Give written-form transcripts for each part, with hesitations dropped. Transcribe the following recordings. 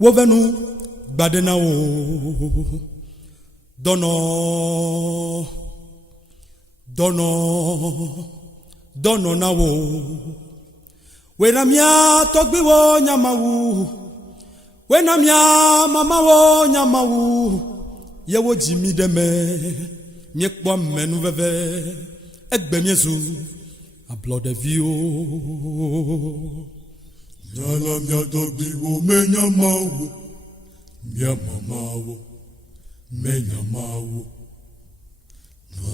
Wovenu badena o dono na wo wena mia togbi wo nyamawu wena mia mama wo nyamawu ye wo jimi deme mi kpo menu veve egbe mi ezu a blood of you Yala mia togbi wo me nyamawu mia mama wo me nyamawu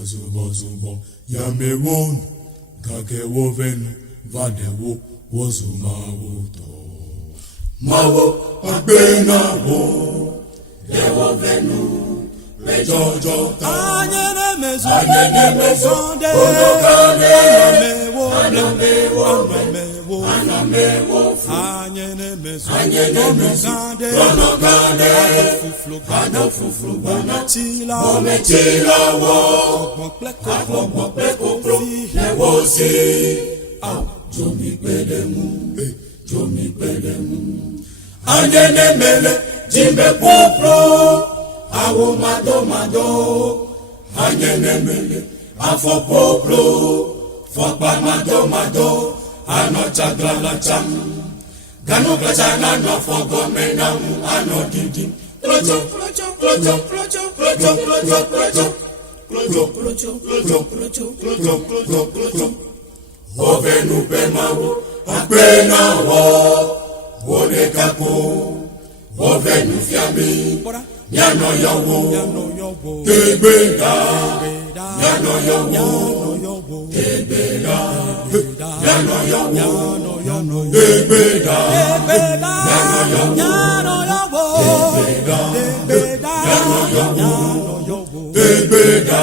Zubo ya me won gage wo venu vade wo wozuma wo to mawo agbena wo ye wo venu rejojo ta anyene mezo de anyene mezo de fuflu gana tila wo le wo si jomi pedemu anyene mele jimbe popro awo mado anyene mele afo popro fokpa mado ano chagrala cham gano klachana no fogo menamu ano didi klocho ovenu pemawo apena wo wode kako ovenu fiami yano yowo tebeda yano yowo tebeda yano yowo tebeda yano yowo tebeda yano yowo tebeda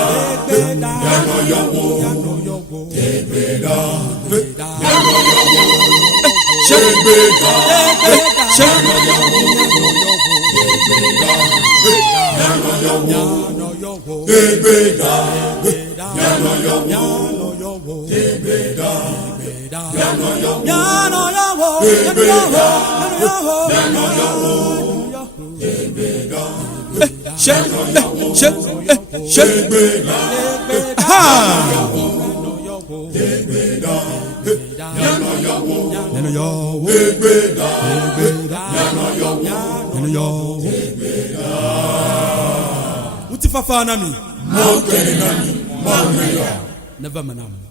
yano yowo tebeda yano yowo Utifafana mi Mokenami Maria never manam